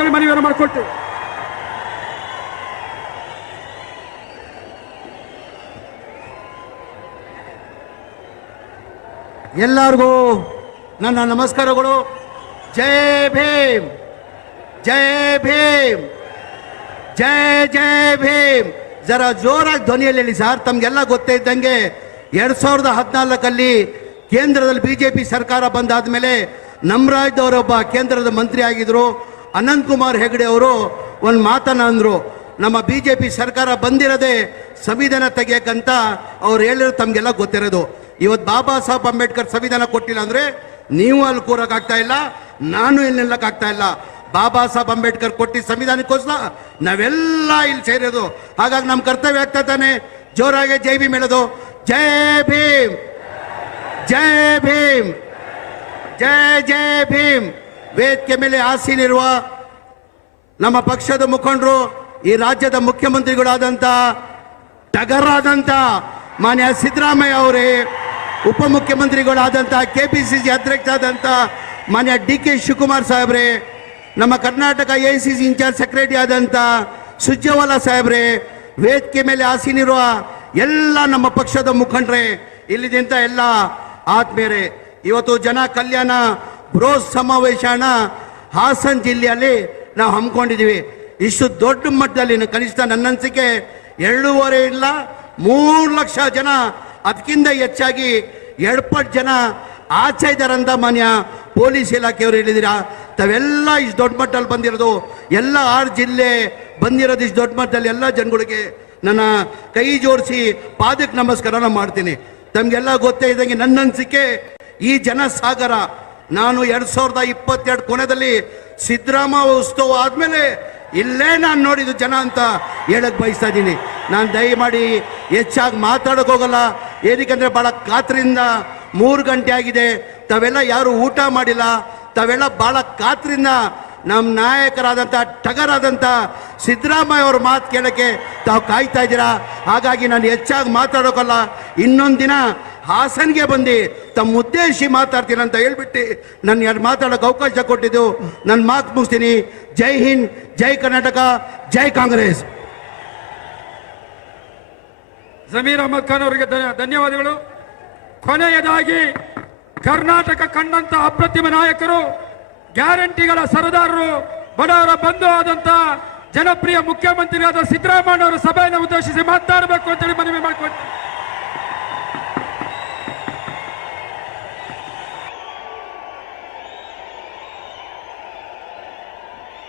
ಅಂತೇಳಿ ಮಾಡಿಕೊಟ್ಟು ಎಲ್ಲರಿಗೂ ನನ್ನ ನಮಸ್ಕಾರಗಳು. ಜೈ ಭೀಮ್. ಜೈ ಭೀಮ್. ಜೈ ಜೈ ಭೀಮ್. ಜರ ಜೋರಾಗಿ ಧ್ವನಿಯಲ್ಲಿ ಹೇಳಿ ಸರ್, ತಮ್ಗೆಲ್ಲ ಗೊತ್ತೇ ಇದ್ದಂಗೆ ಎರಡ್ ಸಾವಿರದ ಹದಿನಾಲ್ಕಲ್ಲಿ ಕೇಂದ್ರದಲ್ಲಿ ಬಿಜೆಪಿ ಸರ್ಕಾರ ಬಂದಾದ್ಮೇಲೆ ಮೇಲೆ ರಾಜ್ಯದವರೊಬ್ಬ ಕೇಂದ್ರದ ಮಂತ್ರಿ ಆಗಿದ್ರು. ಅನಂತ್ ಕುಮಾರ್ ಹೆಗಡೆ ಅವರು ಒಂದು ಮಾತನ್ನ ಅಂದರು, ನಮ್ಮ ಬಿಜೆಪಿ ಸರ್ಕಾರ ಬಂದಿರದೆ ಸಂವಿಧಾನ ತೆಗಿಯಕ್ಕಂತ ಅವ್ರು ಹೇಳಿರೋ ತಮಗೆಲ್ಲ ಗೊತ್ತಿರೋದು. ಇವತ್ತು ಬಾಬಾ ಸಾಹೇಬ್ ಅಂಬೇಡ್ಕರ್ ಸಂವಿಧಾನ ಕೊಟ್ಟಿಲ್ಲ ಅಂದ್ರೆ ನೀವು ಅಲ್ಲಿ ಕೂರೋಕ್ಕಾಗ್ತಾ ಇಲ್ಲ, ನಾನು ಇಲ್ಲಿ ನಿಲ್ಲಕ್ಕಾಗ್ತಾ ಇಲ್ಲ. ಬಾಬಾ ಸಾಹೇಬ್ ಅಂಬೇಡ್ಕರ್ ಕೊಟ್ಟಿ ಸಂವಿಧಾನಕ್ಕೋಸ್ಕರ ನಾವೆಲ್ಲ ಇಲ್ಲಿ ಸೇರೋದು ಹಾಗಾಗಿ ನಮ್ಮ ಕರ್ತವ್ಯ ಆಗ್ತಾ ತಾನೆ. ಜೋರಾಗಿ ಜೈ ಭೀಮ್ ಹೇಳೋದು. ಜೈ ಭೀಮ್. ಜೈ ಭೀಮ್. ಜೈ ಜೈ ಭೀಮ್. ವೇದಿಕೆ ಮೇಲೆ ಆಸೀನಿರುವ ನಮ್ಮ ಪಕ್ಷದ ಮುಖಂಡರು, ಈ ರಾಜ್ಯದ ಮುಖ್ಯಮಂತ್ರಿಗಳಾದಂಥ ಟಗರಾದಂಥ ಮಾನ್ಯ ಸಿದ್ದರಾಮಯ್ಯ ಅವರೇ, ಉಪಮುಖ್ಯಮಂತ್ರಿಗಳಾದಂಥ ಕೆ ಪಿ ಸಿ ಸಿ ಅಧ್ಯಕ್ಷರಾದಂಥ ಮಾನ್ಯ ಡಿ ಕೆ ಶಿವಕುಮಾರ್ ಸಾಹೇಬ್ರೆ, ನಮ್ಮ Karnataka A C C in charge secretary ಆದಂಥ ಸುಜ್ಜವಾಲ ಸಾಹೇಬ್ರೆ, ವೇದಿಕೆ ಮೇಲೆ ಆಸೀನಿರುವ ಎಲ್ಲ ನಮ್ಮ ಪಕ್ಷದ ಮುಖಂಡರೇ, ಇಲ್ಲಿದ್ದಂಥ ಎಲ್ಲ ಆತ್ಮೀಯರೇ, ಇವತ್ತು ಜನ ಕಲ್ಯಾಣ ಬೃಹತ್ ಸಮಾವೇಶನ ಹಾಸನ್ ಜಿಲ್ಲೆಯಲ್ಲಿ ನಾವು ಹಮ್ಮಿಕೊಂಡಿದ್ದೀವಿ. ಇಷ್ಟು ದೊಡ್ಡ ಮಟ್ಟದಲ್ಲಿ ಕನಿಷ್ಠ ನನ್ನ ಅನಿಸಿಕೆ ಎರಡೂವರೆ ಇಲ್ಲ, ಮೂರು ಲಕ್ಷ ಜನ, ಅದಕ್ಕಿಂತ ಹೆಚ್ಚಾಗಿ ಎಡ್ಪಟ್ಟು ಜನ ಆಚೆ ಇದ್ದಾರಂತ ಮಾನ್ಯ ಪೊಲೀಸ್ ಇಲಾಖೆಯವರು ಹೇಳಿದಿರಾ ತಾವೆಲ್ಲ ಇಷ್ಟು ದೊಡ್ಡ ಮಟ್ಟದಲ್ಲಿ ಬಂದಿರೋದು, ಎಲ್ಲ ಆರು ಜಿಲ್ಲೆ ಬಂದಿರೋದು ಇಷ್ಟು ದೊಡ್ಡ ಮಟ್ಟದಲ್ಲಿ ಎಲ್ಲ ಜನಗಳಿಗೆ ನನ್ನ ಕೈ ಜೋಡಿಸಿ ಪಾದಕ್ಕೆ ನಮಸ್ಕಾರನ ಮಾಡ್ತೀನಿ. ತಮಗೆಲ್ಲ ಗೊತ್ತೇ ಇದ್ದಂಗೆ ನನ್ನ ಅನಿಸಿಕೆ ಈ ಜನಸಾಗರ ನಾನು ಎರಡ್ ಸಾವಿರದ ಇಪ್ಪತ್ತೆರಡು ಕೊನೆಯಲ್ಲಿ ಸಿದ್ದರಾಮ ಉತ್ಸವ ಆದ್ಮೇಲೆ ಇಲ್ಲೇ ನಾನು ನೋಡಿದ್ದು ಜನ ಅಂತ ಹೇಳಕ್ ಬಯಸ್ತಾ ಇದ್ದೀನಿ. ನಾನು ದಯಮಾಡಿ ಹೆಚ್ಚಾಗಿ ಮಾತಾಡಕ್ ಹೋಗಲ್ಲ. ಏನಕ್ಕೆಂದ್ರೆ ಬಹಳ ಕಾತ್ರಿಂದ ಮೂರು ಗಂಟೆ ಆಗಿದೆ. ತಾವೆಲ್ಲ ಯಾರು ಊಟ ಮಾಡಿಲ್ಲ. ತಾವೆಲ್ಲ ಬಹಳ ಕಾತ್ರಿಂದ ನಮ್ಮ ನಾಯಕರಾದಂಥ ಟಗರಾದಂಥ ಸಿದ್ದರಾಮಯ್ಯ ಅವ್ರ ಮಾತು ಕೇಳೋಕ್ಕೆ ತಾವು ಕಾಯ್ತಾ ಇದ್ದೀರಾ? ಹಾಗಾಗಿ ನಾನು ಹೆಚ್ಚಾಗಿ ಮಾತಾಡೋಕಲ್ಲ, ಇನ್ನೊಂದು ದಿನ ಹಾಸನ್ಗೆ ಬಂದು ತಮ್ಮ ಉದ್ದೇಶಿ ಮಾತಾಡ್ತೀನಿ ಅಂತ ಹೇಳ್ಬಿಟ್ಟು ನನ್ನ ಎರಡು ಮಾತಾಡೋಕೆ ಅವಕಾಶ ಕೊಟ್ಟಿದ್ದು ನನ್ನ ಮಾತು ಮುಗಿಸ್ತೀನಿ. ಜೈ ಹಿಂದ್, ಜೈ ಕರ್ನಾಟಕ, ಜೈ ಕಾಂಗ್ರೆಸ್. ಜಮೀರ್ ಅಹಮದ್ ಖಾನ್ ಅವರಿಗೆ ಧನ್ಯವಾದಗಳು. ಕೊನೆಯದಾಗಿ ಕರ್ನಾಟಕ ಕಂಡಂತ ಅಪ್ರತಿಮ ನಾಯಕರು ಗ್ಯಾರಂಟಿಗಳ ಸರದಾರರು, ಬಡವರ ಬಂಧು ಆದಂತ ಜನಪ್ರಿಯ ಮುಖ್ಯಮಂತ್ರಿಯಾದ ಸಿದ್ದರಾಮಯ್ಯ ಅವರ ಸಭೆಯನ್ನು ಉದ್ದೇಶಿಸಿ ಮಾತನಾಡಬೇಕು ಅಂತೇಳಿ ಮನವಿ ಮಾಡಿಕೊಡ್ತೀನಿ